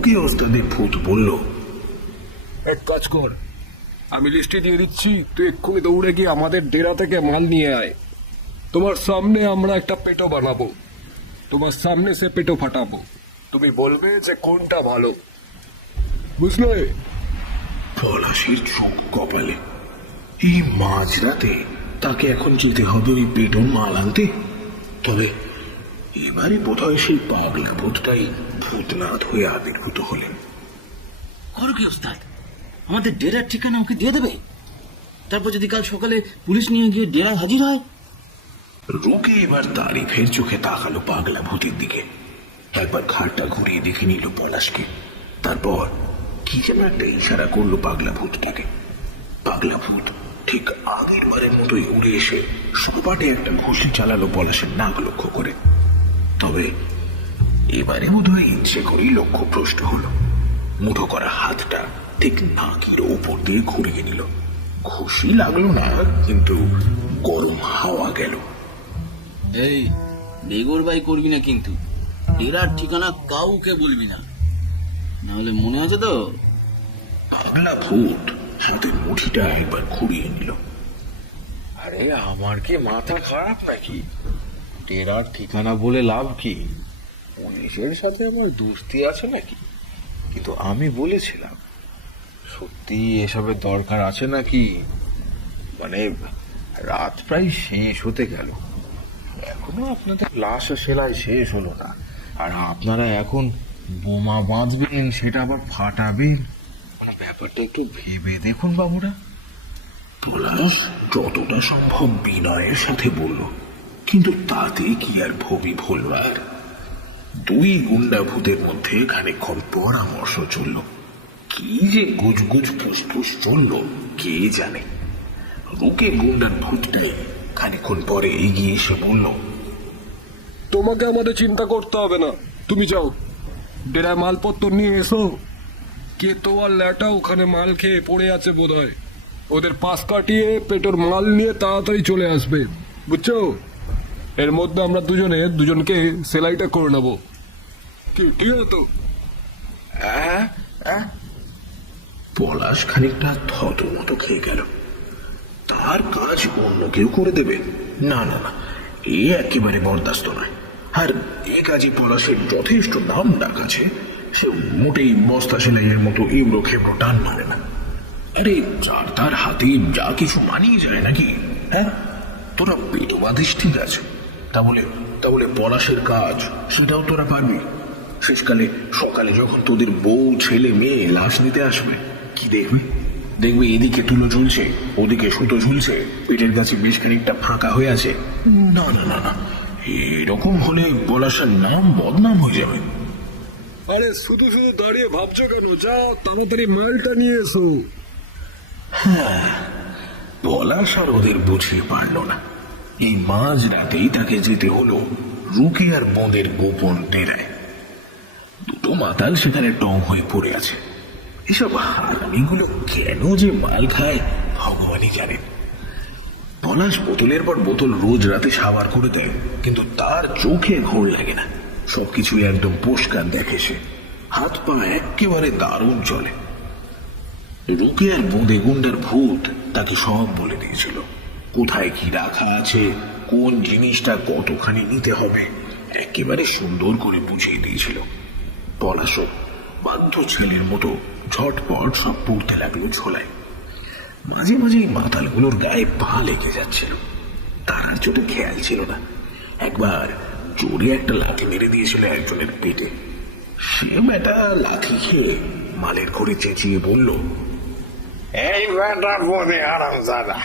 রুকে ওস্তাদের ভূত বলল, এক কাজ কর, আমি লিস্টে দিয়ে দিচ্ছি, তুই এক্ষুনি দৌড়ে গিয়ে আমাদের ডেরা থেকে মাল নিয়ে আয়। তোমার সামনে আমরা একটা পেটো বানাবো, তোমার সামনে সে পেটো ফাটাবো, তুমি বলবে যে কোনটা ভালো, বুঝলে? পলাশের চোখ কপালে। এই মাঝরাতে তাকে এখন যেতে হবে ওই পেটোর মাল আনতে? তবে এবারে বোধহয় সেই পাগলা ভূতটাই ভূতনাথ হয়ে আবির্ভূত হলেন। করো কি ওস্তাদ, আমাদের ডেরার ঠিকানা ওকে দিয়ে দেবে? তারপর যদি কাল সকালে পুলিশ নিয়ে গিয়ে ডেরায় হাজির হয়? রুকে এবার তারিফের চোখে তাকালো পাগলা ভূতের দিকে। একবার ঘাটটা ঘুরিয়ে দেখে নিল পলাশকে। তারপর কি যেন একটা ইশারা করলো পাগলা ভূতটাকে। পাগলা ভূত ঠিক আগের বারের মতোই উড়ে এসে সপাটে একটা ঘুষি চালালো পলাশের নাক লক্ষ্য করে। তবে এবারে বোধহয় ইচ্ছে করেই লক্ষ্যভ্রষ্ট হলো। মুঠো করা হাতটা ঠিক নাকের ওপর দিয়ে ঘুরিয়ে নিল। ঘুষি লাগলো না, কিন্তু গরম হাওয়া গেল। এই বেগর বাই করবি না কিন্তু, ডেরার ঠিকানা কাউকে বলবি না, নাহলে মনে আছে তো? পাগলা ভূত হাতের মুঠিটা একবার ঘুরিয়ে নিল। আরে আমার কি মাথা খারাপ নাকি? ডেরার ঠিকানা বলে লাভ কি? পুলিশের সাথে আমার দোস্তি আছে নাকি? কিন্তু আমি বলেছিলাম, সত্যি এসবের দরকার আছে নাকি? মানে রাত প্রায় শেষ হতে গেল, এখনো আপনাদের লাশের সেলাই শেষ হলো না, আর আপনারা এখন বোমা বাঁধবেন, সেটা আবার ফাটাবেন। মানে ব্যাপারটা একটু ভেবে দেখুন বাবুরা। পলাশ যতটা সম্ভব বিনয়ের সাথে বলল, কিন্তু তাতে কি আর ভবি ভুলবার। দুই গুন্ডা ভূতের মধ্যে খানিকক্ষণ পরামর্শ চলল। কি যে গুজগুজ ফুসফুস চলল কে জানে। রুকে গুন্ডার ভূতটাই খানিকক্ষণ পরে এগিয়ে এসে বলল, তোমাকে আমাদের চিন্তা করতে হবে না, তুমি যাও ডেরায় মালপত্র নিয়ে এসো। কে তো আর ল্যাটা ওখানে মাল খেয়ে পড়ে আছে বোধহয়, ওদের পাশ কাটিয়ে পেটোর মাল নিয়ে তাড়াতাড়ি চলে আসবে, বুঝছো? এর মধ্যে আমরা দুজনকে সেলাইটা করে নেবো, কি ঠিক আছে তো? পলাশ খানিকটা থতমত খেয়ে গেল। তার কাজ অন্য কেউ করে দেবে? না না না, এ একেবারে বরদাস্ত নয়। আর এ কাজে পলাশের যথেষ্ট নাম ডাক আছে, সে মোটেই বস্তা সেলাইয়ের মতো এবড়ো খেবড়ো টান মারে না। আরে যার তার হাতে যা কিছু মানিয়ে যায় নাকি? হ্যাঁ, তোরা পেটো বাঁধিস ঠিক আছে, তা বলে পলাশের কাজ সেটাও তোরা পারবি? শেষকালে সকালে যখন তোদের বউ ছেলে মেয়ে লাশ নিতে আসবে, কি দেখবে এদিকে তুলো ঝুলছে, ওদিকে সুতো ঝুলছে, পেটের কাছে বেশ খানিকটা ফাঁকা হয়ে আছে। না না না না, এরকম হলে পলাশের নাম বদনাম হয়ে যাবে। আরে শুধু শুধু দাঁড়িয়ে ভাবছো কেন? যা তাড়াতাড়ি মালটা নিয়ে এসো। পলাশ আর ওদের বুঝিয়ে পারল না। এই মাঝ রাতেই তাকে যেতে হলো রুকে আর বোঁদের গোপন ডেরায়। দুটো মাতাল সেখানে টং হয়ে পড়ে আছে। এসব হারামিগুলো কেন যে মাল খায় ভগবানই জানেন। পলাশ বোতলের পর বোতল রোজ রাতে সাবার করে দেয়, কিন্তু তার চোখে ঘোর লাগে না। সবকিছু একদম পরিষ্কার দেখে সে। হাত পা একেবারে দারুণ চলে। রুকে আর বোঁদে গুন্ডার ভূত তাকে সব বলে দিয়েছিল, কোথায় কি রাখা আছে, কোন জিনিসটা কতখানি নিতে হবে, একেবারে সুন্দর করে বুঝিয়ে দিয়েছিল। পলাশও বাধ্য ছেলের মতো ঝটপট সব পড়তে লাগলো ঝোলায়। মাঝে মাঝে এই মাতালগুলোর গায়ে পা লেগে যাচ্ছিল, তার আর চোটে খেয়াল ছিল না। একবার জোরে একটা লাঠি মেরে দিয়েছিল একজনের পেটে। সে বেটা লাঠি খেয়ে মালের ঘরে চেঁচিয়ে বলল, এই বেটা বোধে আরামজাদা,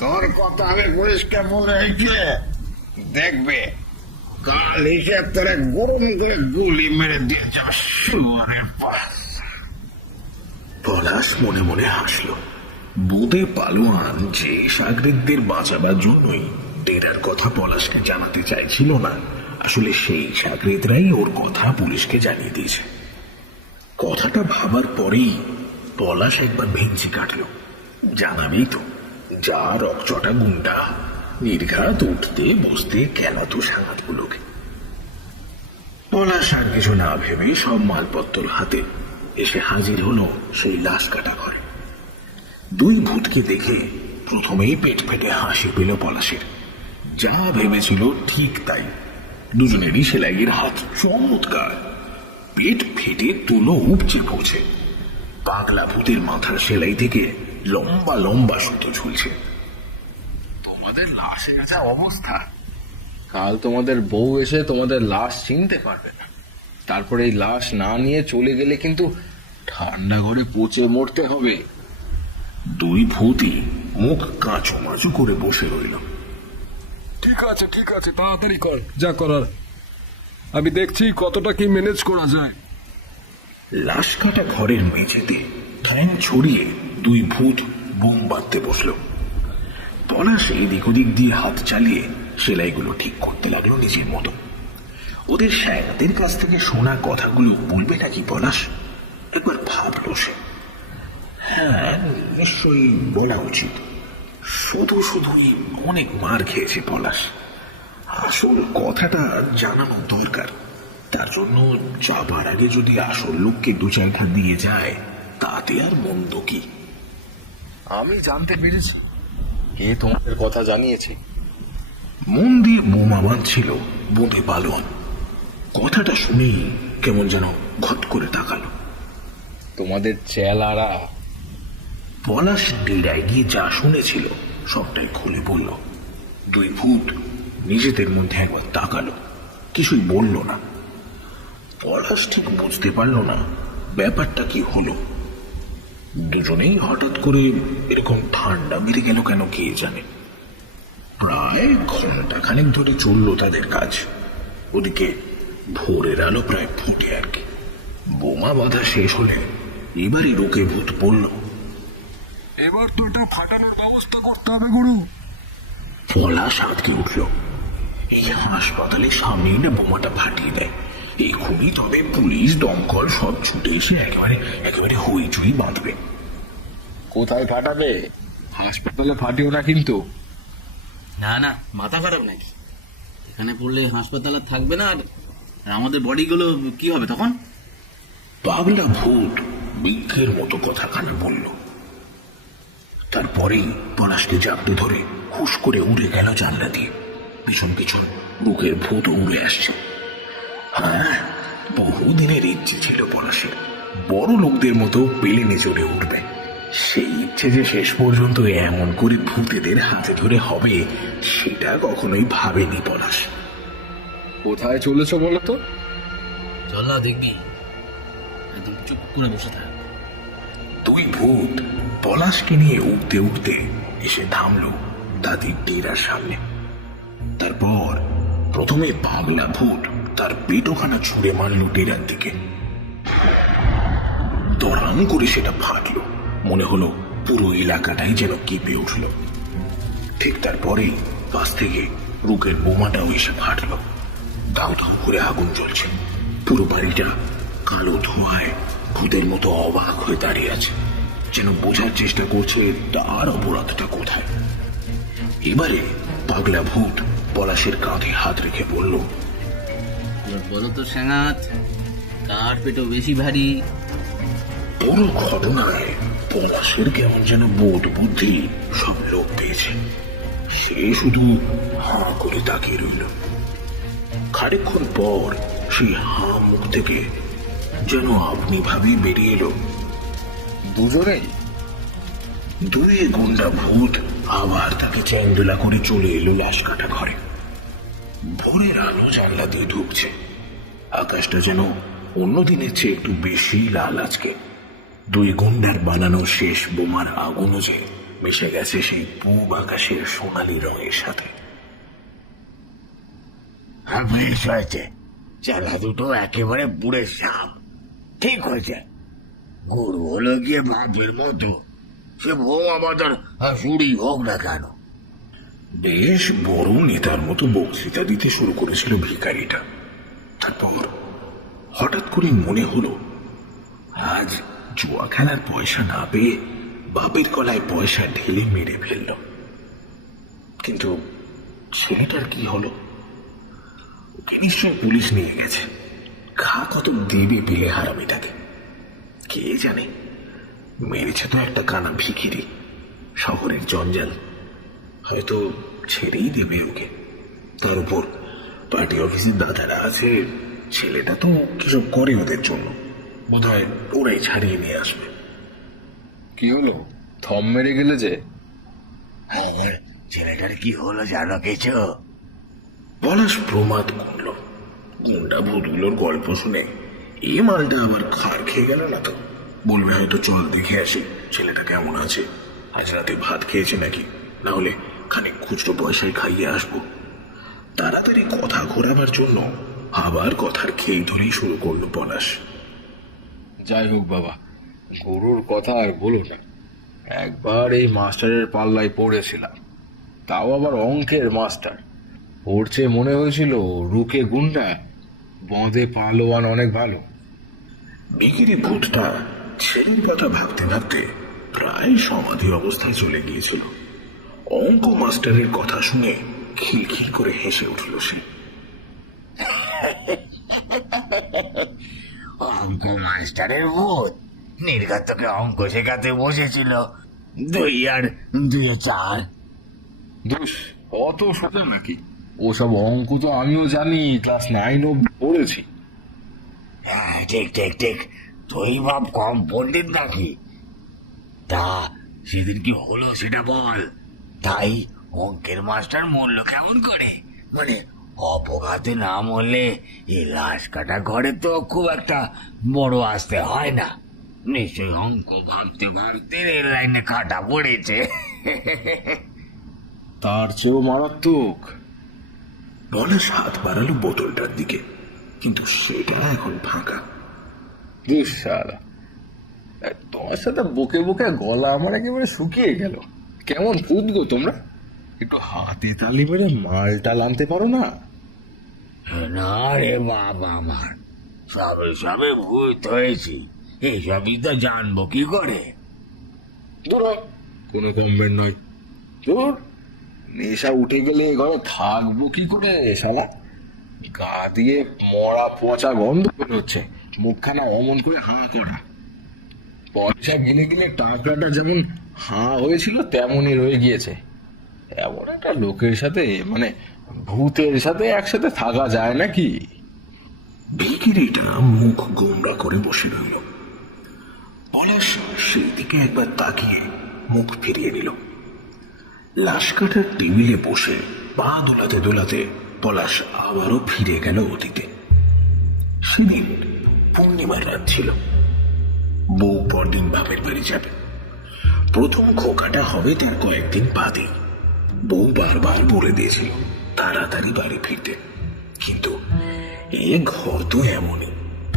তোর কথা আমি পরিষ্কার বলে দেখবে, কাল হিসেব তোরে গরম করে গুলি মেরে দিয়ে যাবে শুয়ারের পাশ। পলাশ মনে মনে হাসল। বোঁদে পালোয়ান যে সাগরেদদের বাঁচাবার জন্যই ডেরার কথা পলাশকে জানাতে চাইছিল না, আসলে সেই সাগরেদরাই ওর কথা পুলিশকে জানিয়ে দিয়েছে। কথাটা ভাবার পরেই পলাশ একবার ভেঙচি কাটল। জানাবেই তো, যা রকচটা গুন্ডা, নির্ঘাত উঠতে বসতে খেলাতো সাঙ্গাতগুলোকে। পলাশ আর কিছু না ভেবে সব মালপত্র হাতে এসে হাজির হলো সেই লাশ কাটা ঘরে। দুই ভূতকে দেখে প্রথমেই পেট ফেটে হাসি পেল পলাশের। যা ভেবেছিল ঠিক তাই, দুজনেরই সেলাইয়ের হাত চমৎকার। পেট ফেটে তুলো উপচে পড়ছে। পাগলা ভূতের মাথার সেলাই থেকে লম্বা লম্বা সুতো ঝুলছে। তোমাদের লাশের যা অবস্থা, কাল তোমাদের বউ এসে তোমাদের লাশ চিনতে পারবে না। তারপরে এই লাশ না নিয়ে চলে গেলে কিন্তু ঠান্ডা ঘরে পচে মরতে হবে। দুই ভূতই মুখ কাঁচু মাচু করে বসে রইল। ঠিক আছে তাড়াতাড়ি কর যা করার, আমি দেখছি কতটা কি ম্যানেজ করা যায়। লাশ কাটা ঘরের মেঝেতে ঠ্যাং ছড়িয়ে দুই ভূত বোম বাঁধতে বসল। পলাশ এদিক ওদিক দিয়ে হাত চালিয়ে সেলাইগুলো ঠিক করতে লাগলো নিজের মতো। ওদের স্যারদের কাছ থেকে শোনা কথাগুলো বলবে নাকি পলাশ, একবার ভাবলো সে। হ্যাঁ, নিশ্চয়ই বলা উচিত। শুধু শুধুই অনেক মার খেয়েছে পলাশ। আসল কথাটা জানানো দরকার। তার জন্য যাবার আগে যদি আসল লোককে দু চারটা দিয়ে যায়, তাতে আর মন্দ কি। আমি জানতে পেরেছি কে তোমাদের কথা জানিয়েছে। মন দিয়ে বোমা বাঁধছিল বোঁদে পালোয়ান। কথাটা শুনেই কেমন যেন ঘট করে তাকালো। তোমাদের চেলারা। পলাশ ডেরায় গিয়ে যা শুনেছিল সবটাই খুলে বলল। দুই ভূত নিজেদের মধ্যে একবার তাকালো, কিছুই বলল না। পলাশ ঠিক বুঝতে পারল না ব্যাপারটা কি হলো। দুজনেই হঠাৎ করে এরকম ঠান্ডা মেরে গেল কেন কে জানে। প্রায় ঘন্টা খানেক ধরে চলল তাদের কাজ। ওদিকে ভোরের আলো প্রায় ফুটে আর কি। বোমা বাঁধা শেষ হলে এবারই রোকে ভূত পড়ল। এবার তো এটা ফাটানোর ব্যবস্থা করতে হবে গুরু। পলাশ আটকে উঠল। এই হাসপাতালের সামনেই না বোমাটা ফাটিয়ে দেয়, এক্ষুনি তবে পুলিশ দমকল সব ছুটে এসে একেবারে হইচই বাঁধবে। কোথায় ফাটাবে? হাসপাতালে ফাটিও না কিন্তু। না মাথা খারাপ নাকি? এখানে পড়লে হাসপাতাল আর থাকবে না, আর আমাদের বডিগুলো কি হবে তখন? পাগলা ভূত বিজ্ঞের মতো কথাখানা বলল। তারপরেই পলাশকে জাপটে ধরে হুশ করে উড়ে গেল জানলা দিয়ে। পিছন পিছন বুকের ভূত উড়ে আসছে। হ্যাঁ, বহুদিনের ইচ্ছে ছিল পলাশের বড় লোকদের মতো প্লেনে চড়ে উঠবে। সেই ইচ্ছে যে শেষ পর্যন্ত এমন করে ভূতেদের হাতে ধরে হবে, সেটা কখনোই ভাবেনি পলাশ। কোথায় চলেছ বলো তো? চল না দেখবি, একদম চুপ করে বসে থাক। দুই ভূত পলাশকে নিয়ে উঠতে উঠতে এসে থামলো দাদির ডেরার সামনে। তারপর প্রথমে পাগলা ভূত তার পেটোখানা ছুঁড়ে মারল ডেরার দিকে। দড়াম করে সেটা ফাটলো। মনে হলো পুরো এলাকাটাই যেন কেঁপে উঠল। ঠিক তারপরেই পাশ থেকে রুকের বোমাটাও এসে ফাটলো। দাউ দাউ করে আগুন জ্বলছে। পুরো বাড়িটা কালো ধোঁয়ায় ভূতের মতো অবাক হয়ে দাঁড়িয়ে আছে, যেন বোঝার চেষ্টা করছে তার অপরাধটা কোথায়। এবারে পাগলা ভূত পলাশের কাঁধে হাত রেখে বলল, এবার বলো তো স্যাঙাত, কার পেটও বেশি ভারী? পুরো ঘটনায় পলাশের কেমন যেন বোধ বুদ্ধি সব লোক পেয়েছে। সে শুধু হাঁ করে তাকিয়ে রইল। খানিকক্ষণ পর সেই হাঁ মুখ থেকে যেন আপনি ভাবে বেরিয়ে এলো, দুজনেই? দুই গুন্ডা ভূত আবার তাকে চ্যাংদোলা করে চলে এলো লাশ কাটা ঘরে। ভোরের আলো জানলা দিয়ে ঢুকছে। আকাশটা যেন অন্য দিনের চেয়ে একটু বেশি লাল আজকে। দুই গুন্ডার বানানো শেষ বোমার আগুনও যে মিশে গেছে সেই পূব আকাশের সোনালি রঙের সাথে। বেশ হয়েছে, চেলা দুটো একেবারে পুড়ে সাপ। ঠিক হয়েছে, গুরু হলো গিয়ে বাপের মতো, সে বউ আমাদের চুরি হোক না কেন। বেশ বড় নেতার মতো বক্তৃতা দিতে শুরু করেছিল ভিখারিটা। তারপর হঠাৎ করে মনে হলো আজ জুয়া খেলার পয়সা না পেয়ে বাপের গলায় পয়সা ঢেলে মেরে ফেলল। কিন্তু ছেলেটার কি হলো? ওকে নিশ্চয় পুলিশ নিয়ে গেছে। ঘা কত দেবে পেলে হারামিটাকে কে জানে। মেরেছে তো একটা কানা ভিখিরি, শহরের জঞ্জাল, হয়তো ছেড়েই দেবে ওকে। তার উপর পার্টি অফিসের দাদারা আছে, ছেলেটা তো কিসব করে ওদের জন্য, বোধহয় ওরাই ছাড়িয়ে নিয়ে আসবে। কি হলো, থম মেরে গেলে যে? আমার ছেলেটার কি হলো জানো কিছু? পলাশ প্রমাদ গুনল। গুন্ডা ভূতগুলোর গল্প শুনে এই মালটা আবার খার খেয়ে গেল না তো? বলবে হয়তো চল দেখে আসি ছেলেটা কেমন আছে, আজ রাতে ভাত খেয়েছে নাকি, না হলে খানিক খুচরো পয়সায় খাইয়ে আসবো। তাড়াতাড়ি কথা ঘোরাবার জন্য আবার কথার খেই ধরেই শুরু করলো পলাশ। যাই হোক বাবা, গরুর কথা আর বলো না। একবার এই মাস্টারের পাল্লায় পড়েছিলাম, তাও আবার অঙ্কের মাস্টার। ওর চেয়ে মনে হয়েছিল রুকে গুন্ডা, বঁধে পালোয়ান অনেক ভালো। বিকিরি ভূতটা ছেলের কথা ভাবতে ভাবতে প্রায় সমাধি অবস্থায় চলে গিয়েছিল। অঙ্ক মাস্টারের কথা শুনে খিলখিল করে হেসে উঠল সে। অঙ্ক মাস্টারের ভূত নির্ঘাতকে অঙ্ক শেখাতে বসেছিল। 2 আর 2 4। দোষ অত সোজা নাকি? ওসব অঙ্ক তো আমিও জানি, ক্লাস 9 অব্দি পড়েছি। হ্যাঁ, ঠিক ঠিক ঠিক, তুই বাপ কম পণ্ডিত নাকি? তা সেদিন কি হলো সেটা বল। তাই অঙ্কের মাস্টার মরল কেমন করে? মানে অপঘাতে না মরলে এই লাশ কাটা ঘরে তো খুব একটা বড় আসতে হয় না। নিশ্চয়ই অঙ্ক ভাবতে ভাবতে রেল লাইনে কাটা পড়েছে। তার চেয়েও মারাত্মক। পলাশ হাত বাড়ালো বোতলটার দিকে, কিন্তু সেটা এখন ফাঁকা। দুঃসারা, তোমার সাথে বকে বকে গলা আমার একেবারে শুকিয়ে গেল। কেমন ভূত গো তোমরা, একটু হাতে তালি মেরে মালটাল আনতে পারো না? না রে বাবা, আমার সবে সবে ভূত হয়েছি, এইসবই তো জানবো কি করে। দূর হ, কোনো কমবেন নয়। দূর, নেশা উঠে গেলে এ ঘরে থাকবো কি করে শালা? গা দিয়ে মরা পচা গন্ধ বেরোচ্ছে, মুখখানা অমন করে হাঁ করা। পয়সা গিলে গিলে টাকাটা যেমন হাঁ হয়েছিল তেমনই রয়ে গিয়েছে। এমন একটা লোকের সাথে, মানে ভূতের সাথে একসাথে থাকা যায় নাকি? ভিখিরিটা মুখ গোমরা করে বসে রইল। পলাশ সেই দিকে একবার তাকিয়ে মুখ ফিরিয়ে নিল। লাশ কাটার টেবিলে বসে পা দোলাতে দোলাতে পলাশ আবারও ফিরে গেল অতীতে। সেদিন পূর্ণিমার রাত ছিল। বউ পরদিন বাপের বাড়ি যাবে। প্রথম খোকাটা হবে তার কয়েকদিন বাদে। বউ বারবার বলে দিয়েছিল তাড়াতাড়ি বাড়ি ফিরতে, কিন্তু এ ঘর তো এমনই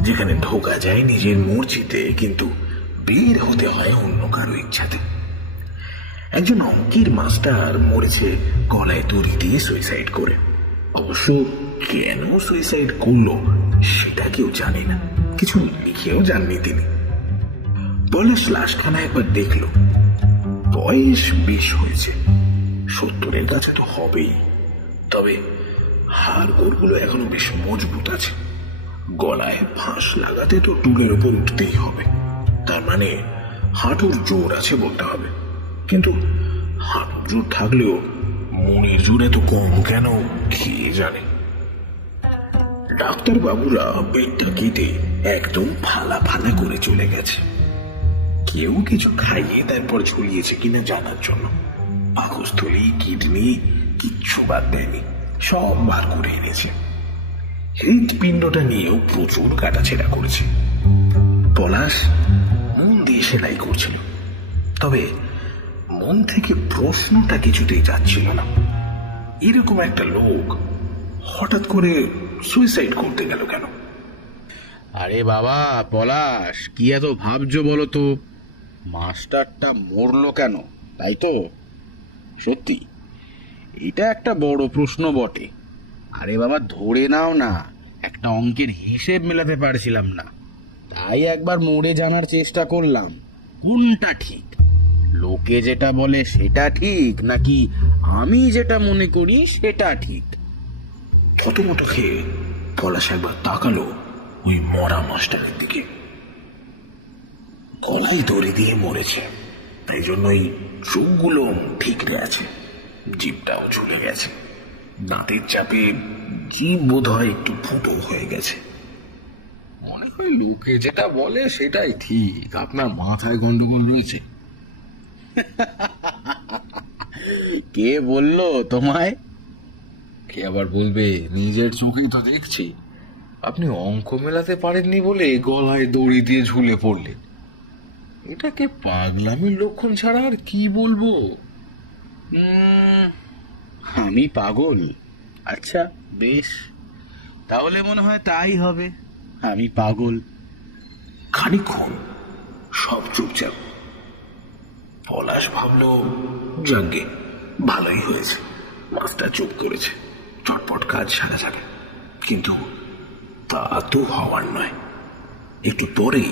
যেখানে ঢোকা যায় নিজের মর্জিতে, কিন্তু বের হতে হয় অন্য কারো ইচ্ছাতে। একজন অঙ্কের মাস্টার মরেছে গলায় দড়ি দিয়ে সুইসাইড করে। অবশ্য কেন সুইসাইড করলো সেটা কেউ জানে না, কিছু লিখেও জাননি তিনি। পলাশ লাশখানা একবার দেখল। বয়স বেশ হয়েছে, 70-এর কাছে তো হবেই, তবে হাড় গোড়গুলো এখনো বেশ মজবুত আছে। গলায় ফাঁস লাগাতে তো টুলের উপর উঠতেই হবে, তার মানে হাঁটুর জোর আছে বলতে হবে। কিন্তু হাঁটুর জোর থাকলেও মনের জোর এত কম কেন খেয়ে জানে। ডাক্তার বাবুরা পেটটা কেটে একদম ফালা ফালা করে চলে গেছে। কেউ কিছু খাইয়ে তারপর ঝুলিয়েছে কিনা জানার জন্য। পাকস্থলী, কিডনি কিচ্ছু বাদ দেয়নি, সব বার করে এনেছে। হৃৎপিণ্ডটা নিয়েও প্রচুর কাটাছেড়া করেছে। পলাশ মন দিয়ে সেলাই করছিল, তবে মন থেকে প্রশ্নটা কিছুতেই যাচ্ছিল না। এরকম একটা লোক হঠাৎ করে সুইসাইড করতে গেল কেন? আরে বাবা পলাশ, কি এত ভাবছো বলো তো? মাস্টারটা মরলো কেন, তাই তো? সত্যি এটা একটা বড় প্রশ্ন বটে। আরে বাবা ধরে নাও না, একটা অঙ্কের হিসেব মেলাতে পারছিলাম না, তাই একবার মরে জানার চেষ্টা করলাম কোনটা ঠিক। লোকে যেটা বলে সেটা ঠিক, নাকি আমি যেটা মনে করি সেটা ঠিক। থতমত খেয়ে পলাশ একবার তাকালো ওই মরা মাস্টারের দিকে। গলায় দড়ি দিয়ে মরেছে, তাই জন্যই চোখগুলো ঠিকরে আছে, জিভটাও ঝুলে গেছে, দাঁতের চাপে জিভ বোধ হয় একটু ফুটো হয়ে গেছে। মনে হয় লোকে যেটা বলে সেটাই ঠিক, আপনার মাথায় গন্ডগোল রয়েছে। কে বললো তোমায়? কে আবার বলবে, নিজের চোখেই তো দেখছি। আপনি অঙ্ক মেলাতে পারেননি বলে গলায় দড়ি দিয়ে ঝুলে পড়লেন। এটাকে পাগলামির লক্ষণ ছাড়া আর কি বলবো? আমি পাগল? আচ্ছা বেশ, তাহলে মনে হয় তাই হবে, আমি পাগল। খানিকক্ষণ সব চুপচাপ। পলাশ ভাবল, যাজ্ঞে ভালোই হয়েছে, মাস্টার চুপ করেছে, চটপট কাজ সারা যাবে। কিন্তু তা তো হওয়ার নয়। একটু পরেই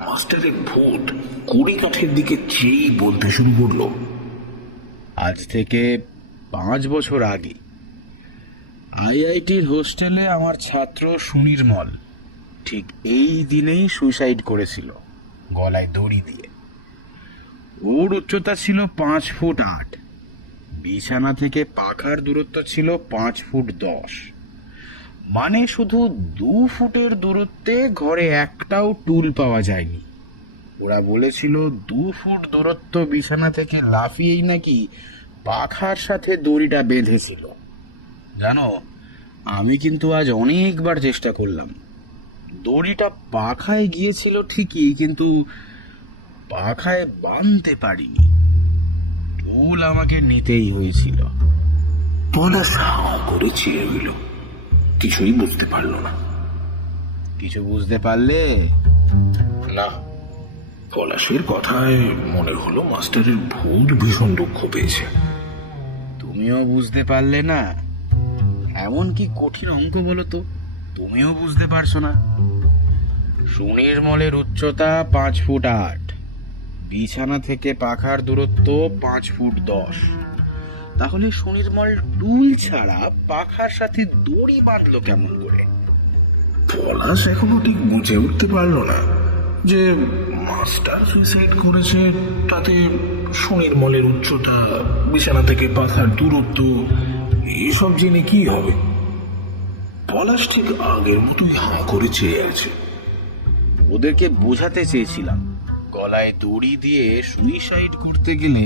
মাস্টারের ভূত কুড়ি কাঠের দিকে চেয়েই বলতে শুরু করলো, আজ থেকে 5 বছর আগে আইআইটির হোস্টেলে আমার ছাত্র সুনির্মল ঠিক এই দিনেই সুইসাইড করেছিল, গলায় দড়ি দিয়ে। ওর উচ্চতা ছিল 5 ফুট 8, বিছানা থেকে পাখার দূরত্ব ছিল 5 ফুট 10, মানে শুধু 2 ফুটের দূরত্বে ঘরে একটাও টুল পাওয়া যায়নি। ওরা বলেছিল 2 ফুট দূরত্ব বিছানা থেকে লাফিয়েই নাকি পাখার সাথে দড়িটা বেঁধেছিল। জানো, আমি কিন্তু আজ অনেকবার চেষ্টা করলাম, দড়িটা পাখায় গিয়েছিল ঠিকই, কিন্তু পাখায় বাঁধতে পারিনি, টুল আমাকে নিতেই হয়েছিল। পলাশ হাঁ করে চেয়ে রইল, কিছুই বুঝতে পারল না। কিছু বুঝতে পারলে? না। পলাশের কথায় মনে হলো মাস্টারের ভূত ভীষণ দুঃখ পেয়েছে। তুমিও বুঝতে পারলে না? এমন কি কঠিন অঙ্ক বলো তো, তুমিও বুঝতে পারছো না? সুনির্মলের উচ্চতা 5 ফুট 8, বিছানা থেকে পাখার দূরত্ব 5 ফুট 10। তাহলে সুনির্মল টুল ছাড়া পাখার সাথে দড়ি বাঁধলো কেমন করে? পলাশ এখনো ঠিক বুঝে উঠতে পারল না যে মাস্টার সুইসাইড করেছে, তাতে সুনির্মলের উচ্চতা, বিছানা থেকে পাখার দূরত্ব, এসব জেনে কি হবে। পলাশ ঠিক আগের মতোই হাঁ করে চেয়ে আছে। ওদেরকে বোঝাতে চেয়েছিলাম, গলায় দড়ি দিয়ে সুইসাইড করতে গেলে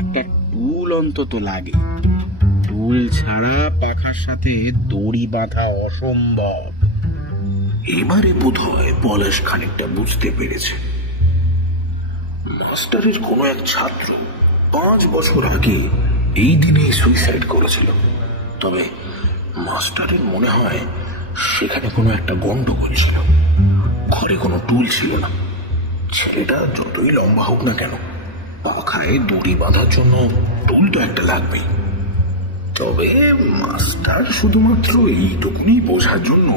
একটা টুল অন্তত লাগে, টুল ছাড়া পাখার সাথে দড়ি বাঁধা অসম্ভব। এবারে বোধ হয় পলাশ খানিকটা বুঝতে পেরেছে। মাস্টারের কোনো এক ছাত্র 5 বছর আগে এই দিনে সুইসাইড করেছিল, তবে মাস্টারের মনে হয় সেখানে কোনো একটা গন্ডগোল ছিল। ঘরে কোনো টুল ছিল না। ছেলেটা যতই লম্বা হোক না কেন, পাখায় দড়ি বাঁধার জন্য টুল তো একটা লাগবেই। তবে মাস্টার শুধুমাত্র এইটুকুনি বোঝার জন্য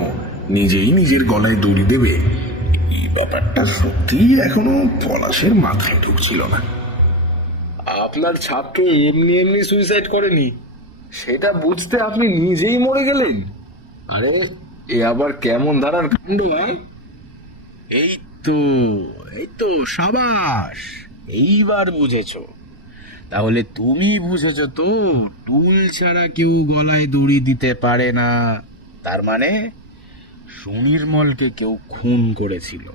নিজেই নিজের গলায় দড়ি দেবে, এই ব্যাপারটা সত্যিই এখনো পলাশের মাথায় ঢুকছিল না। আপনার ছাত্র এমনি এমনি সুইসাইড করেনি, সেটা বুঝতে আপনি নিজেই মরে গেলেন। আরে এ আবার কেমন ধারার কাণ্ড! এই তো, এই তো, সাবাস, এইবার বুঝেছো। তাহলে তুমি বুঝেছো তো, টুল ছাড়া কেউ গলায় দড়ি দিতে পারে না। তার মানে সুনির্মলকে কেউ খুন করেছিল।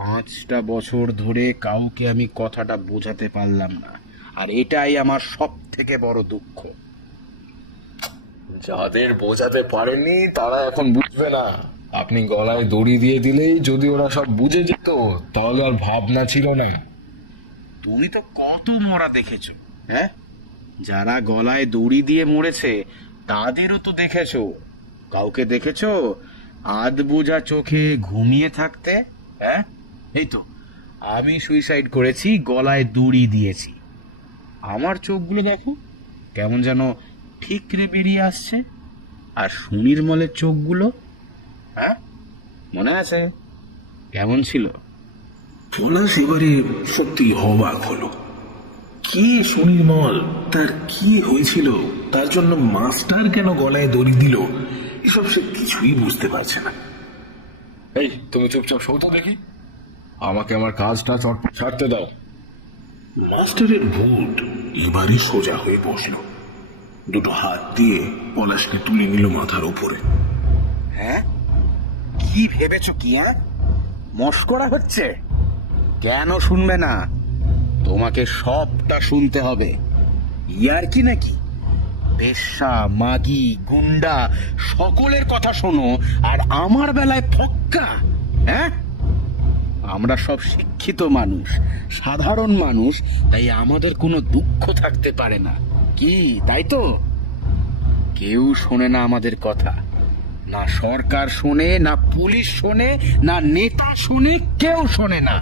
5টা বছর ধরে কাউকে আমি কথাটা বোঝাতে পারলাম না, আর এটাই আমার সব থেকে বড় দুঃখ। যাদের বোঝাতে পারেননি তারা এখন বুঝবে না। আপনি গলায় দড়ি দিয়ে দিলেই যদি ওরা সব বুঝে যেত, তাহলে আর ভাবনা ছিল না। তুমি তো কত মরা দেখেছো, হ্যাঁ? যারা গলায় দড়ি দিয়ে মরেছে তাদেরও তো দেখেছো। কাউকে দেখেছো আধ বোঝা চোখে ঘুমিয়ে থাকতে? হ্যাঁ, এই তো আমি সুইসাইড করেছি, গলায় দড়ি দিয়েছি। আমার চোখগুলো দেখো কেমন যেন ঠিকরে বেরিয়ে আসছে। আর সুনির্মলের চোখগুলো, হ্যাঁ মনে আছে কেমন ছিল? পলাশ এবারে সত্যি অবাক হলো। কে সুনির্মল, তার কি হয়েছিল, তার জন্য মাস্টার কেন গলায় দড়ি দিল, এসব সে কিছুই বুঝতে পারছে না। এই তুমি চুপচাপ শোতো দেখি, আমাকে আমার কাজটা চটপট ছাড়তে দাও। মাস্টারের ভূত এবারে সোজা হয়ে বসলো, দুটো হাত দিয়ে পলাশকে তুলে নিল মাথার উপরে। হ্যাঁ, কি ভেবেছো কি? মস্করা হচ্ছে? কেন শুনবে না? তোমাকে সবটা শুনতে হবে। ইয়ার কি নাকি? পেশা, মাগি, গুন্ডা সকলের কথা শোনো, আর আমার বেলায় ফক্কা? হ্যাঁ, আমরা সব শিক্ষিত মানুষ, সাধারণ মানুষ, তাই আমাদের কোনো দুঃখ থাকতে পারে না, কি তাই তো? কেউ শোনে না আমাদের কথা, না সরকার শোনে, না পুলিশ শোনে, না নেতা শোনে, কেউ শোনে না।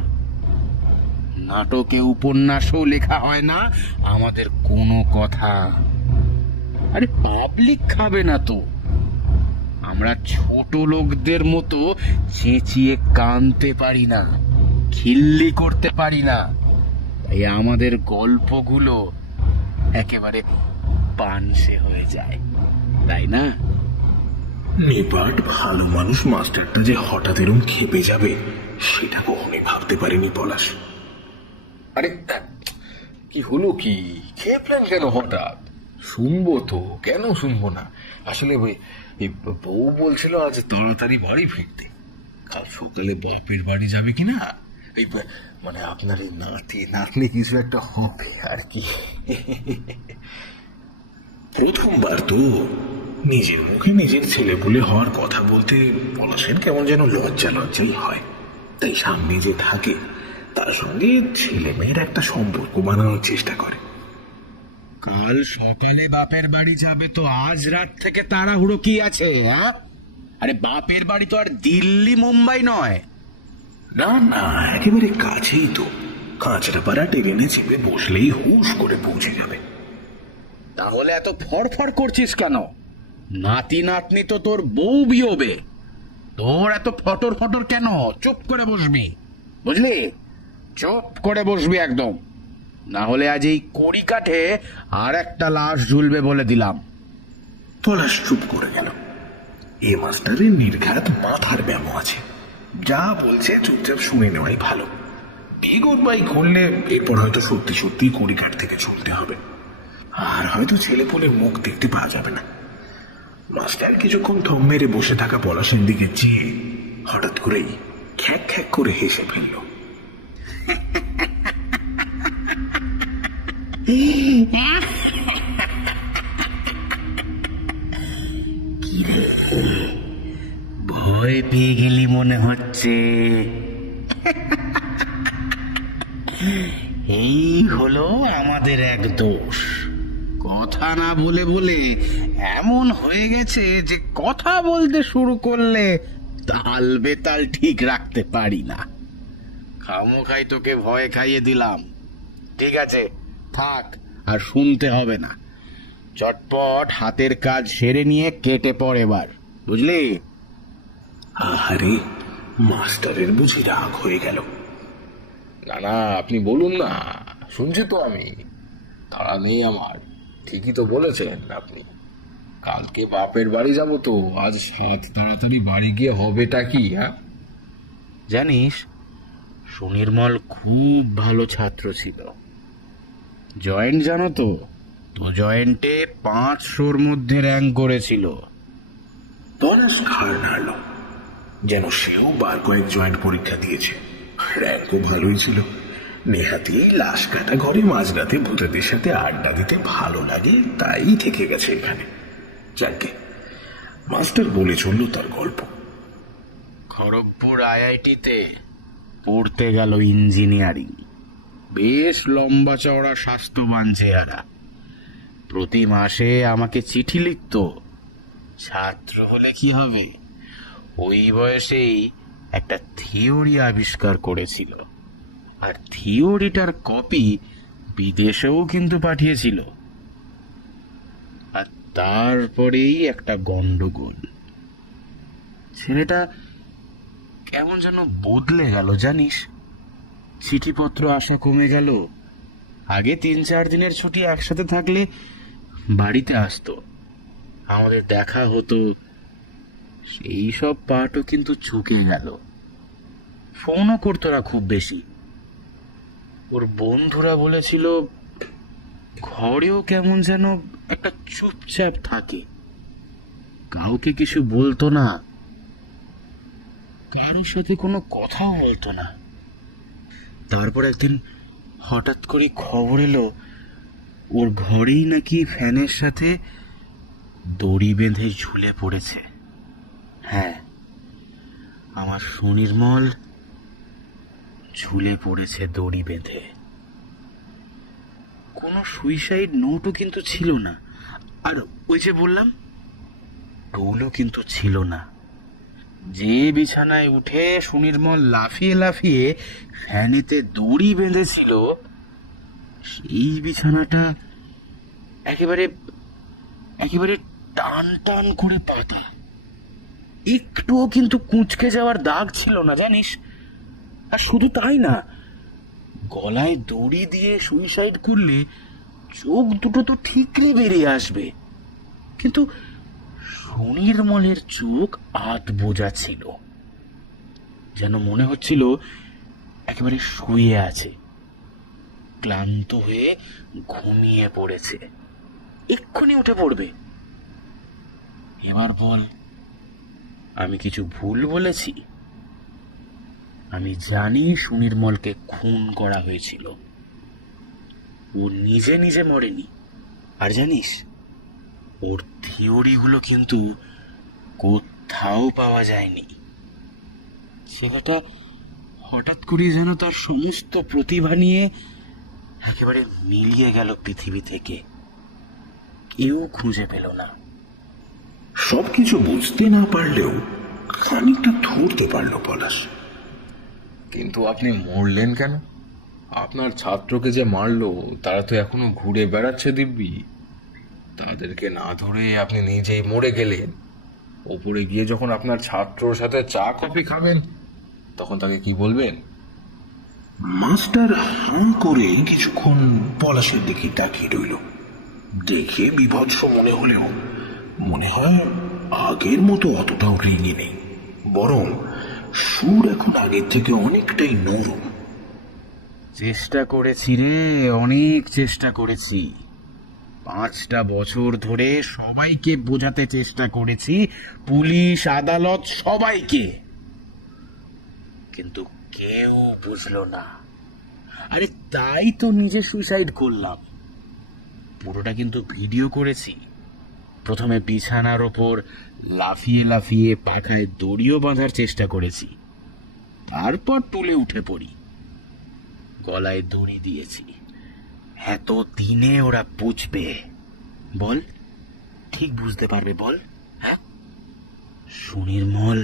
নাটকে উপন্যাসও লেখা হয় না আমাদের কোনো কথা। আরে পাবলিক খাবে না তো? আমরা ছোট লোকদের মতো চেঁচিয়ে কানতে পারি না, খিল্লি করতে পারি না, তাই আমাদের গল্পগুলো একেবারে পানসে হয়ে যায়, তাই না? নিপাট ভালো মানুষ মাস্টারটা যে হঠাৎ এরম খেপে যাবে সেটা কখনোই ভাবতে পারেনি পলাশ। আরে কি হলো, কি খেপলেন কেন হঠাৎ? শুনবো তো, কেন শুনবো না? আসলে ওই বউ বলছিল আজ তাড়াতাড়ি বাড়ি ফিরতে, কাল সকালে বাপের বাড়ি যাবে কিনা, এই মানে আপনার এই নাতি নাতনি কিছু একটা হবে আর কি। প্রথমবার তো নিজের মুখে নিজের ছেলে বলে হওয়ার কথা বলতে পলাশের কেমন যেন লজ্জা লজ্জাই হয়, তাই সামনে যে থাকে তার সঙ্গে ছেলে মেয়ের একটা সম্পর্ক বানানোর চেষ্টা করে। কাল সকালে বাপের বাড়ি যাবে তো আজ রাত থেকে তাড়াহুড়ো কি আছে? হ্যাঁ, আরে বাপের বাড়ি তো আর দিল্লি মুম্বাই নয়। না না, একেবারে কাছেই তো, কাঁচরাপাড়া ট্রেনে চেপে বসলেই হুশ করে পৌঁছে যাবে। তাহলে এত ফড়ফড় করছিস কেন? নাতি নাতনি তো তোর বউ বিয়োবে, তোর এত ফটর ফটর কেন? চুপ করে বসবি, বুঝলি? চুপ করে বসবি একদম, না হলে আজ এই কড়ি কাঠে আর একটা লাশ ঝুলবে বলে দিলাম। পলাশ চুপ করে গেল। এ মাস্টারের নির্ঘাত মাথার ব্যামো আছে, যা বলছে চুপচাপ শুনে নেওয়াই ভালো। বিগত বাই করলে এরপর হয়তো সত্যি সত্যি কড়িকাঠ থেকে চলতে হবে, আর হয়তো ছেলে পোলের মুখ দেখতে পাওয়া যাবে না। মাস্টার কিছুক্ষণ থম মেরে বসে থাকা পলাশের দিকে চেয়ে হঠাৎ করেই খ্যাক খ্যাক করে হেসে ফেলল। ভয় পেয়ে গেলি মনে হচ্ছে। এই হলো আমাদের এক দোষ, কথা না বলে বলে এমন হয়ে গেছে যে কথা বলতে শুরু করলে তাল বেতাল ঠিক রাখতে পারি না। খামোখাই তোকে ভয় খাইয়ে দিলাম, ঠিক আছে থাক, আর শুনতে হবে না। চটপট হাতের কাজ সেরে নিয়ে কেটে পড় এবার, বুঝলি? আহারে, মাস্টারের বুঝি রাগ হয়ে গেল। না না, আপনি বলুন না, শুনছি তো আমি, তাড়া নেই আমার। ঠিকই তো বলেছেন আপনি, কালকে বাপের বাড়ি যাব তো, আজ সাত তাড়াতাড়ি বাড়ি গিয়ে হবেটা কি? হ্যাঁ, জানিস, সুনির্মল খুব ভালো ছাত্র ছিল। জয়েন্ট জানো তো, তো জয়েন্টে 500-র মধ্যে র্যাঙ্ক করেছিল। পলাশ ঘাড় নাড়ল, যেন সেও বার কয়েক জয়েন্ট পরীক্ষা দিয়েছে। র্যাঙ্কও ভালোই ছিল। নেহাতি লাশ কাটা ঘরে মাঝরাতে ভূতেদের সাথে আড্ডা দিতে ভালো লাগে, তাই থেকে গেছে এখানে। যাকে মাস্টার বলে চলল তার গল্প। খড়গপুর আইআইটিতে পড়তে গেল ইঞ্জিনিয়ারিং। বেশ লম্বা চওড়া স্বাস্থ্যবান চেহারা। প্রতি মাসে আমাকে চিঠি লিখত। ছাত্র হলে কি হবে, ওই বয়সেই একটা থিওরি আবিষ্কার করেছিল, আর থিওরিটার কপি বিদেশেও কিন্তু পাঠিয়েছিল। আর তারপরেই একটা গন্ডগোল। ছেলেটা কেমন যেন বদলে গেল জানিস। চিঠিপত্র আসা কমে গেল। আগে 3-4 দিনের ছুটি একসাথে থাকলে বাড়িতে আসতো, আমাদের দেখা হতো, সেই সব পার্টও কিন্তু চুকে গেল। ফোনও করতো না খুব বেশি। ওর বন্ধুরা বলেছিল ঘরেও কেমন যেন একটা চুপচাপ থাকে, কাউকে কিছু বলতো না, কারোর সাথে কোনো কথাও বলতো না। তারপর একদিন হঠাৎ করে খবর এলো ওর ঘরেই নাকি ফ্যানের সাথে দড়ি বেঁধে ঝুলে পড়েছে। হ্যাঁ, আমার সুনির্মল ঝুলে পড়েছে দড়ি বেঁধে। কোনো সুইসাইড নোটও কিন্তু ছিল না, আর ওই যে বললাম টোলও কিন্তু ছিল না। যে বিছানায় উঠে সুনির্মল লাফিয়ে লাফিয়ে ফ্যানেতে দড়ি বেঁধেছিল সেই বিছানাটা একেবারে একেবারে টান টান করে পাতা, একটুও কিন্তু কুঁচকে যাওয়ার দাগ ছিল না জানিস। আর শুধু তাই না, গলায় দড়ি দিয়ে সুইসাইড করলে চোখ দুটো তো ঠিকই বেরিয়ে আসবে, কিন্তু সুনির্মলের চোখ আধ বোঝা ছিল, যেন মনে হচ্ছিল একেবারে শুয়ে আছে, ক্লান্ত হয়ে ঘুমিয়ে পড়েছে, এক্ষুনি উঠে পড়বে। এবার বল, আমি কিছু ভুল বলেছি? আমি জানি সুনির্মলকে খুন করা হয়েছিল, ও নিজে নিজে মরেনি। আর জানিস, ওর থিওরিগুলো কিন্তু কোথাও পাওয়া যায়নি। ছেলেটা হঠাৎ করে যেন তার সমস্ত প্রতিভা নিয়ে একেবারে মিলিয়ে গেল পৃথিবী থেকে, কেউ খুঁজে পেল না। সবকিছু বুঝতে না পারলেও খানিকটা ধরতে পারলো পলাশ। কিন্তু আপনি মরলেন কেন? আপনার ছাত্রকে যে মারলো তারা তো এখনো ঘুরে বেড়াচ্ছে দিব্যি। তাদেরকে না ধরে আপনি নিজেই মরে গেলেন। ওপরে গিয়ে যখন আপনার ছাত্রর সাথে চা কফি খাবেন তখন তাকে কি বলবেন? মাস্টার হাঁ করে কিছুক্ষণ পলাশের দিকে তাকিয়ে রইল। দেখে বিভৎস মনে হলেও মনে হয় আগের মতো অতটাও রেঙে নেই, বরং সুর এখন আগের থেকে অনেকটাই নরম। চেষ্টা করেছি রে, অনেক চেষ্টা করেছি। 5টা বছর ধরে সবাইকে বোঝাতে চেষ্টা করেছি, পুলিশ, আদালত, সবাইকে, কিন্তু কেউ বুঝলো না। আরে তাই তো নিজে সুইসাইড করলাম। পুরোটা কিন্তু ভিডিও করেছি। প্রথমে বিছানার ওপর লাফিয়ে লাফিয়ে পাখায় দড়িও বাঁধার চেষ্টা করেছি, তারপর তুলে উঠে পড়ি, গলায় দড়ি দিয়েছি। এত দিনে ওরা বুঝবে? বল, ঠিক বুঝতে পারবে বল? হ্যাঁ, সুনির্মল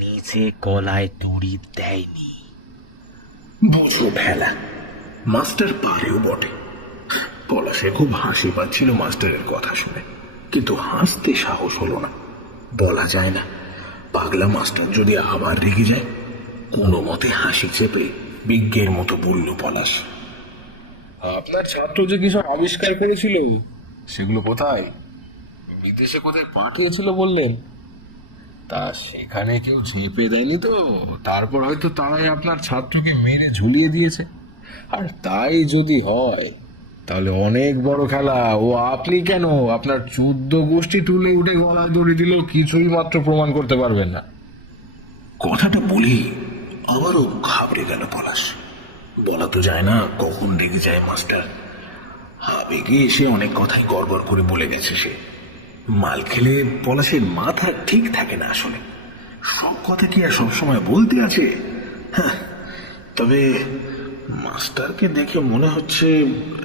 নিচে গলায় দড়ি দেয়নি। বুঝো ভেলা, মাস্টার পারেও বটে। পলাশে খুব হাসি পাচ্ছিল মাস্টারের কথা শুনে, কিন্তু হাসতে সাহস হলো না। বলা যায় না, পাগলা মাস্টার যদি আবার রেগে যায়। কোনো মতে হাসি চেপে বিজ্ঞের মতো বলল পলাশ, আপনার ছাত্র যে কি সব আবিষ্কার করেছিল সেগুলো কোথায়? বিদেশে কোথায় পাঠিয়েছিল বললেন? তা সেখানে কেউ ঝেঁপে দেয়নি তো? তারপর হয়তো তারাই আপনার ছাত্রকে মেরে ঝুলিয়ে দিয়েছে। আর তাই যদি হয় তাহলে অনেক বড় খেলা। ও আপনি কেন, আপনার 14 গোষ্ঠী তুলে উঠে গলায় দড়ি দিলেও কিছুই মাত্র প্রমাণ করতে পারবেন না। কথাটা বলেই আবারও ঘাবড়ে গেল পলাশ। বলা তো যায় না কখন রেগে যায় মাস্টার। আবেগে এসে অনেক কথাই গড়বড় করে বলে গেছে সে। মাল খেলে পলাশের মাথা ঠিক থাকে না আসলে। সব কথা কি আর সবসময় বলতে আছে? হ্যাঁ, তবে মাস্টারকে দেখে মনে হচ্ছে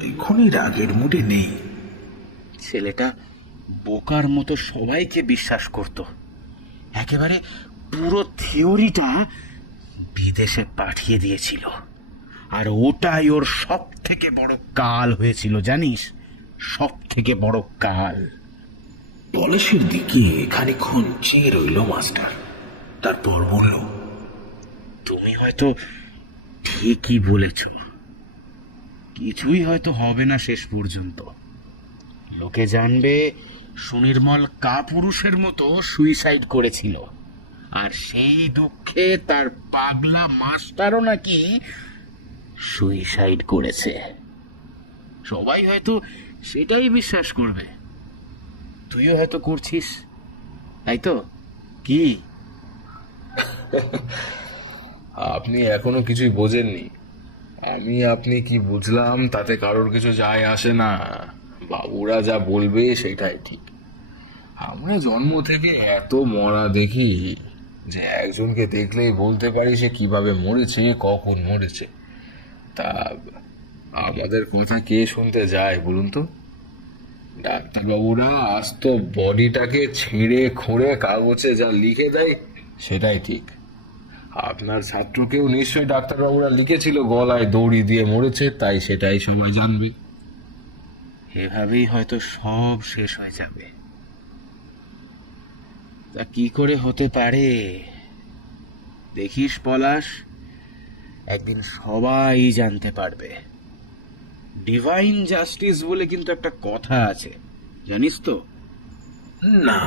এখনই রাগের মুডে নেই। ছেলেটা বোকার মতো সবাইকে বিশ্বাস করত, একেবারে পুরো থিওরিটা বিদেশে পাঠিয়ে দিয়েছিল। আর ওটাই ওর সব থেকে বড় কাল হয়েছিল, জানিস? সব থেকে বড় কাল। পলাশের দিকে খানিকক্ষণ চেয়ে রইল মাস্টার, তারপর বলল, তুমি হয়তো ঠিকই বলেছ, কিছুই হয়তো হবে না শেষ পর্যন্ত। লোকে জানবে সুনির্মল কাপুরুষের মতো সুইসাইড করেছিল, আর সেই দুঃখে তার পাগলা মাস্টারও নাকি সুইসাইড করেছে। সবাই হয়তো সেটাই বিশ্বাস করবে, তুইও হয়তো করছিস, তাই তো? কি আপনি এখনো কিছুই বোঝেননি। আপনি কি বুঝলাম তাতে কারোর কিছু যায় আসে না। বাবুরা যা বলবে সেটাই ঠিক। আমরা জন্ম থেকে এত মরা দেখি যে একজনকে দেখলেই বলতে পারি সে কিভাবে মরেছে, কখন মরেছে। তা আমাদের কথা কে শুনতে যায় বলুন তো? ডাক্তারবাবুরা আস্ত বডিটাকে ছিঁড়ে খুঁড়ে কাগজে যা লিখে দেয় সেটাই ঠিক। আপনার ছাত্রকেও নিশ্চয়ই ডাক্তারবাবুরা লিখেছিল গলায় দড়ি দিয়ে মরেছে, তাই সেটাই সবাই জানবে। এভাবেই হয়তো সব শেষ হয়ে যাবে। তা কি করে হতে পারে দেখিস পলাশ, একদিন সবাই জানতে পারবে। ডিভাইন জাস্টিস বলে কিন্তু একটা কথা আছে, জানিস তো? না,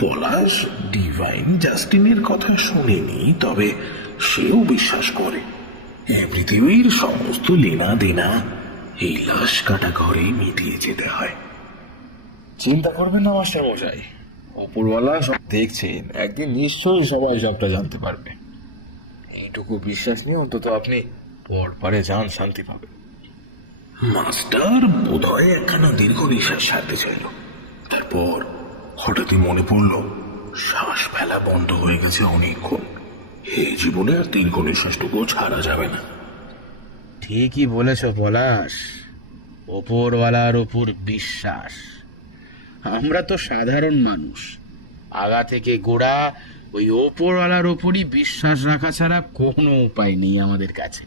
পলাশ ডিভাইন জাস্টিনের কথা শুনেনি, তবে সেও বিশ্বাস করে এই পৃথিবীর সমস্ত লেনা দেনা এই লাশ কাটা ঘরে মিটিয়ে যেতে হয়। চিন্তা করবেন না মাস্টার মশাই, অপরওয়ালা সব দেখছেন, একদিন নিশ্চয়ই সবাই সবটা জানতে পারবে। এইটুকু বিশ্বাস নিয়ে অন্তত আপনি পরপারে যান, শান্তি পাবেন। মাস্টার বোধহয় একখানা দীর্ঘ নিঃশ্বাস ছাড়তে চাইল। তারপর হঠাৎই মনে পড়ল শ্বাস ফেলা বন্ধ হয়ে গেছে অনেকক্ষণ। এই জীবনে আর দীর্ঘ নিঃশ্বাসটুকু ছাড়া যাবে না। ঠিকই বলেছ পলাশ, ওপরওয়ালার ওপর বিশ্বাস। আমরা তো সাধারণ মানুষ, আগা থেকে গোড়া ওই ওপরওয়ালার ওপরই বিশ্বাস রাখা ছাড়া কোনো উপায় নেই আমাদের কাছে।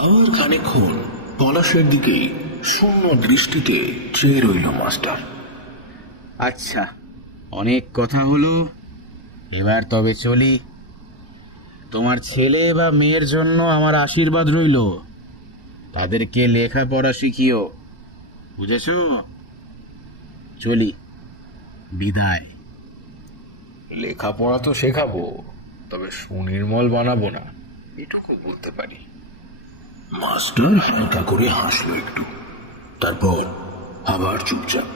আর খানিকক্ষণ পলাশের দিকে শূন্য দৃষ্টিতে চেয়ে রইল মাস্টার। আচ্ছা, অনেক কথা হলো, এবার তবে চলি। তোমার ছেলে বা মেয়ের জন্য আমার আশীর্বাদ রইল। তাদেরকে লেখাপড়া শিখিও, বুঝেছো? চলি, বিদায়। লেখাপড়া তো শেখাবো, তবে সুনির্মল বানাবো না, এটুকু বলতে পারি। মাস্টার হালকা করে হাসলো একটু, তারপর আবার চুপচাপ।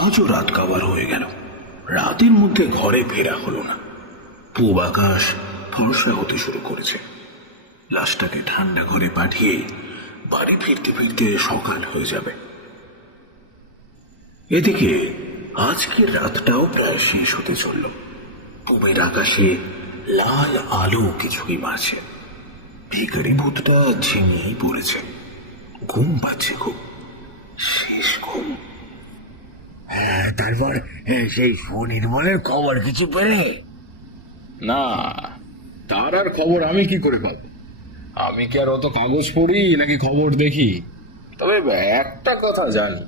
আজও রাত কাবার হয়ে গেল। রাতের মধ্যে ঘরে ফেরা হলো না। পূব আকাশ ফর্সা হতে শুরু করেছে। লাশটাকে ঠান্ডা ঘরে পাঠিয়ে বাড়ি ফিরতে ফিরতে সকাল হয়ে যাবে। এদিকে আজকের রাতটাও প্রায় শেষ হতে চলল। পূবের আকাশে লাল আলো কিছুকি মারছে। ভিখারি ভূতটা ঝিমিয়েই পড়েছে, ঘুম পাচ্ছে খুব, শেষ ঘুম। হ্যাঁ, তারপর সেই সুনির্মলের খবর কিছু পেলে? না, তার আর খবর আমি কি করে পাবো? আমি কি আর অত কাগজ পড়ি নাকি খবর দেখি? তবে একটা কথা জানি,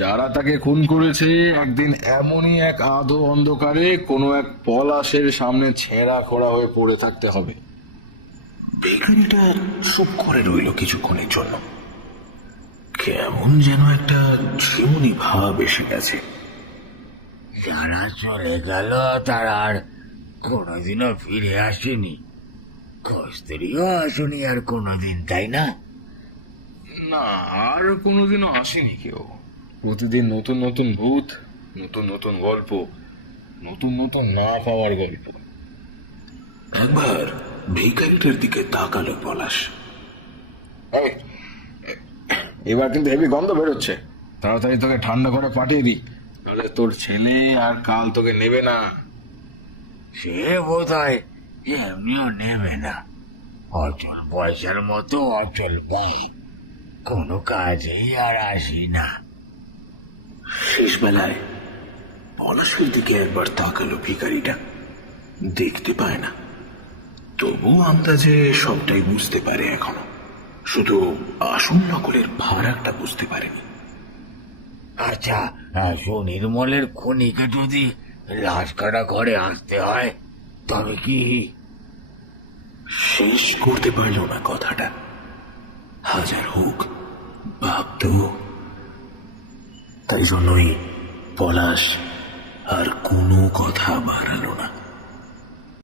যারা তাকে খুন করেছে একদিন এমনই এক আধো অন্ধকারে কোনো এক পলাশের সামনে ছেঁড়া খোড়া হয়ে পড়ে থাকতে হবে। ভিখারিটা চুপ করে রইল কিছুক্ষণের জন্য। কেমন যেন একটা ঝিমুনি ভাব এসে গেছে। যারা চলে গেল তারা আর কোনোদিনও ফিরে আসেনি। কস্তুরীও আসেনি আর কোনোদিন, তাই না? না, আর কোনোদিনও আসেনি কেউ। প্রতিদিন নতুন নতুন ভূত, নতুন নতুন গল্প, নতুন নতুন না পাওয়ার গল্প। একবার ভিখারিটার দিকে তাকালো পলাশ। এই, এবার কিন্তু হেভি গন্ধ বেরোচ্ছে, তাড়াতাড়ি তোকে ঠান্ডা করে পাঠিয়ে দিই, তাহলে তোর ছেলে আর কাল তোকে নেবে না। সে বোধ হয় এমনিও নেবে না। অচল পয়সার মতো অচল বাপ, কোনো কাজেই আর আসি না। শেষ বেলায় পলাশের দিকে একবার তাকালো ভিখারিটা। দেখতে পায় না, তবু আন্দাজে সবটাই বুঝতে পারে এখনো। শুধু আসল নকলের ফারাকটা বুঝতে পারেনি। আচ্ছা, সুনির্মলের খনিকে যদি লাশ কাটা ঘরে আসতে হয় তবে কি? শেষ করতে পারল না কথাটা। হাজার হোক, ভাবতো তাই জন্যই পলাশ আর কোনো কথা বাড়ালো না।